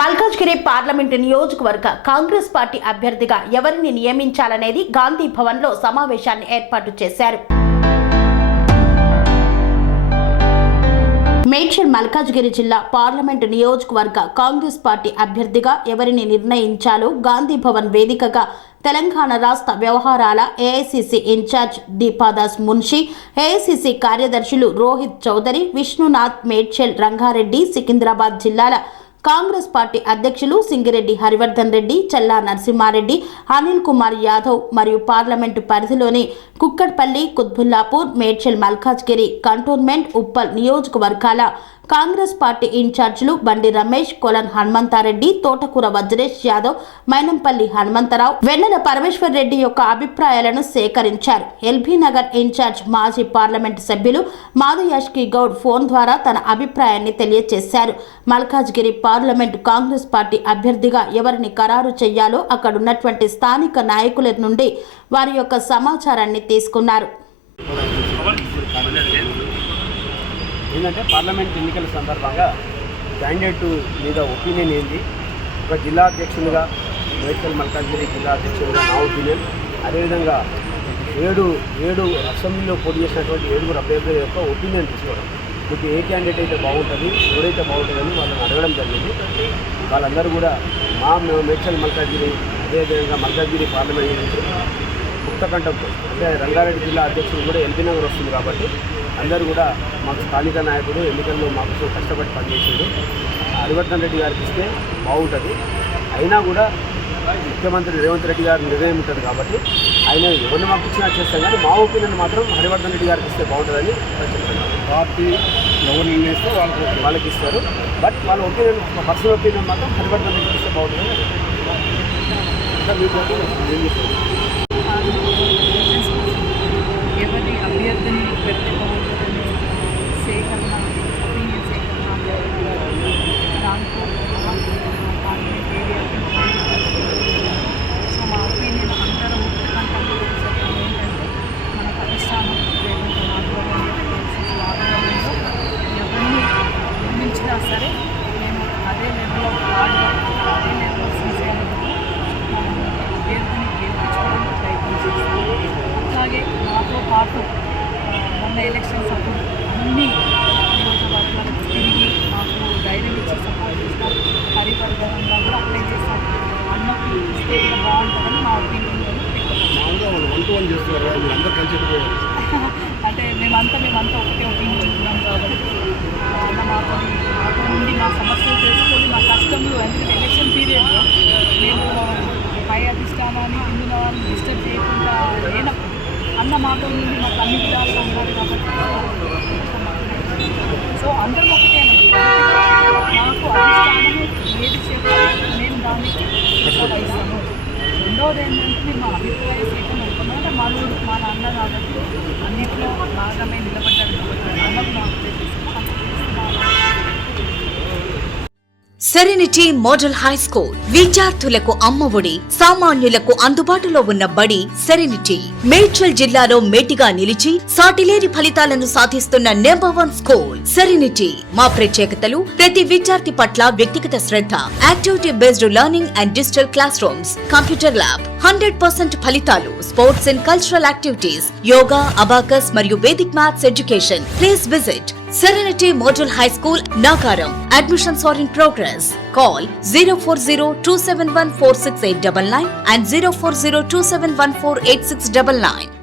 Malkajgiri parliament నియోజకవర్గ Congress party అభ్యర్థిగా ఎవరిని నియమించాలనేది గాంధీ భవన్లో సమావేశాన్ని ఏర్పాటు చేశారు. మేడ్చల్ మల్కాజ్గిరి జిల్లా పార్లమెంటు నియోజకవర్గ కాంగ్రెస్ పార్టీ అభ్యర్థిగా ఎవరిని నిర్ణయించాలో గాంధీ భవన్ వేదికగా తెలంగాణ రాష్ట్ర వ్యవహారాల AICC incharge Deepa Das Munshi, AICC కార్యదర్శులు రోహిత్ చౌదరి, విష్ణునాథ్, మేడ్చల్ రంగారెడ్డి, సికింద్రాబాద్ జిల్లాల కాంగ్రెస్ పార్టీ అధ్యక్షులు సింగిరెడ్డి హరివర్ధన్ రెడ్డి, చల్లా నరసింహారెడ్డి, అనిల్ కుమార్ యాదవ్ మరియు పార్లమెంటు పరిధిలోని కుక్కట్పల్లి, కుత్బుల్లాపూర్, మేడ్చల్, మల్కాజ్గిరి కంటోన్మెంట్, ఉప్పల్ నియోజకవర్గాల కాంగ్రెస్ పార్టీ ఇన్ఛార్జీలు బండి రమేష్, కొలన్ హనుమంతారెడ్డి, తోటకూర వజ్రేష్ యాదవ్, మైనంపల్లి హనుమంతరావు, వెన్నెల పరమేశ్వర్ రెడ్డి యొక్క అభిప్రాయాలను సేకరించారు. ఎల్బీ నగర్ ఇన్ఛార్జ్ మాజీ పార్లమెంటు సభ్యులు మాధుయాష్కి గౌడ్ ఫోన్ ద్వారా తన అభిప్రాయాన్ని తెలియజేశారు. మల్కాజ్గిరి పార్లమెంటు కాంగ్రెస్ పార్టీ అభ్యర్థిగా ఎవరిని ఖరారు చేయాలో అక్కడున్నటువంటి స్థానిక నాయకుల నుండి వారి యొక్క సమాచారాన్ని తీసుకున్నారు. ఏంటంటే పార్లమెంట్ ఎన్నికల సందర్భంగా క్యాండిడేట్ మీద ఒపీనియన్ ఏంది, ఒక జిల్లా అధ్యక్షునిగా మేడ్చల్ మల్కాజ్గిరి జిల్లా అధ్యక్షునిగా నా ఒపీనియన్, అదేవిధంగా ఏడు అసెంబ్లీలో పోటీ చేసినటువంటి 7 అభ్యర్థుల యొక్క ఒపీనియన్ తీసుకోవడం, మీకు ఏ క్యాండిడేట్ అయితే బాగుంటుంది, ఎవరైతే బాగుంటుందని వాళ్ళని అడగడం జరిగింది. వాళ్ళందరూ కూడా మా మేడ్చల్ మల్కాజ్గిరి, అదేవిధంగా మల్కాజ్గిరి పార్లమెంట్ నుంచి ముక్తకంఠంతో, అంటే రంగారెడ్డి జిల్లా అధ్యక్షుడు కూడా ఎల్బీ నగర్ వస్తుంది కాబట్టి అందరూ కూడా మాకు స్థానిక నాయకుడు ఎన్నికల్లో మాకు కష్టపడి పనిచేసాడు, హరివర్ధన్ రెడ్డి గారికి ఇస్తే బాగుంటుంది. అయినా కూడా ముఖ్యమంత్రి రేవంత్ రెడ్డి గారి నిర్ణయం ఉంటుంది కాబట్టి ఆయన ఎవరిని మాకు ఇచ్చినా చేస్తాం, కానీ మా ఒపీనియన్ మాత్రం హరివర్ధన్ రెడ్డి గారికి ఇస్తే బాగుంటుందని చెప్తున్నారు. పార్టీ ఎవరు నిర్ణయిస్తే వాళ్ళకి ఇస్తారు, బట్ వాళ్ళ ఒపీనియన్, పర్సనల్ ఒపీనియన్ మాత్రం హరివర్ధన్ రెడ్డికి ఇస్తే బాగుంటుంది. ఇంకా మీకు ఏం చేస్తారు? ఎవరి అభ్యర్థిని పెడితే బాగుంటుందని సేకరణ, ఒపీనియన్ సేకరణ దాంట్లో పార్లమెంట్ ఏరియాకి సో మా ఒపీనియన్ అందరం కంటే ఏంటంటే మన ప్రతిష్టానం ఆధ్వర్యంలో ఎవరిని నిర్మించినా సరే మేము అదే లెవెల్ ఆఫ్ హార్డ్ వర్క్, అదే లెవెల్ ఆఫ్ సిన్సియారిటీతో అభ్యర్థిని గెలిపించుకోవడానికి ప్రయత్నం చేస్తాము. అలాగే మాతో పాటు మొన్న ఎలక్షన్స్ అప్పుడు అన్ని నియోజకవర్గాలకు తిరిగి మాకు ధైర్యం ఇచ్చి సపోర్ట్ చేసిన హరివర్ధనంగా కూడా అప్లై చేస్తాం. అన్నప్పుడు ఇస్తే కూడా బాగుంటుందని మా ఒపీనియన్. అంటే మేమంతా ఒకటే ఒపీనియన్ ఉన్నాం కాబట్టి అన్న మాతో నుండి మా సమస్యలు తెలుసుకొని మా కష్టంలో, ఎందుకంటే ఎలక్షన్ పీరియడ్లో మేము పై అధిష్టానాన్ని కింద వాళ్ళని డిస్టర్బ్ చేయకుండా లేనప్పుడు అన్న మాతో నుండి మాకు అన్ని విధాలుగా ఉండాలి కాబట్టి సో అందరూ ఒకటేనండి. నాకు అధిష్టానమే ఏది చెప్పాలి నేను దానికి వహిస్తాను. రెండోది ఏంటంటే మేము మా అభిప్రాయ సేకరణ అనుకున్నామంటే మా నాన్న కాబట్టి అన్నింటిలో బాగానే నిలబడ్డాడు కాబట్టి అన్నకు నాకు సెరెనిటీ మోడల్ హై స్కూల్ విద్యార్థులకు అమ్మఒడి, సామాన్యులకు అందుబాటులో ఉన్న బడి సెరెనిటీ. మేడ్చల్ జిల్లాలో మేటిగా నిలిచి సాటిలేని ఫలితాలను సాధిస్తున్న #1 స్కూల్ సెరెనిటీ. మా ప్రత్యేకతలు ప్రతి విద్యార్థి పట్ల వ్యక్తిగత శ్రద్ధ, activity based learning and digital class rooms, computer lab, 100% ఫలితాలు, sports and cultural activities, yoga, abacus మరియు Vedic maths education. Please visit Serenity Model High School, Nagaram. Admissions are in progress. Call 040-271-46899 and 040-271-48699.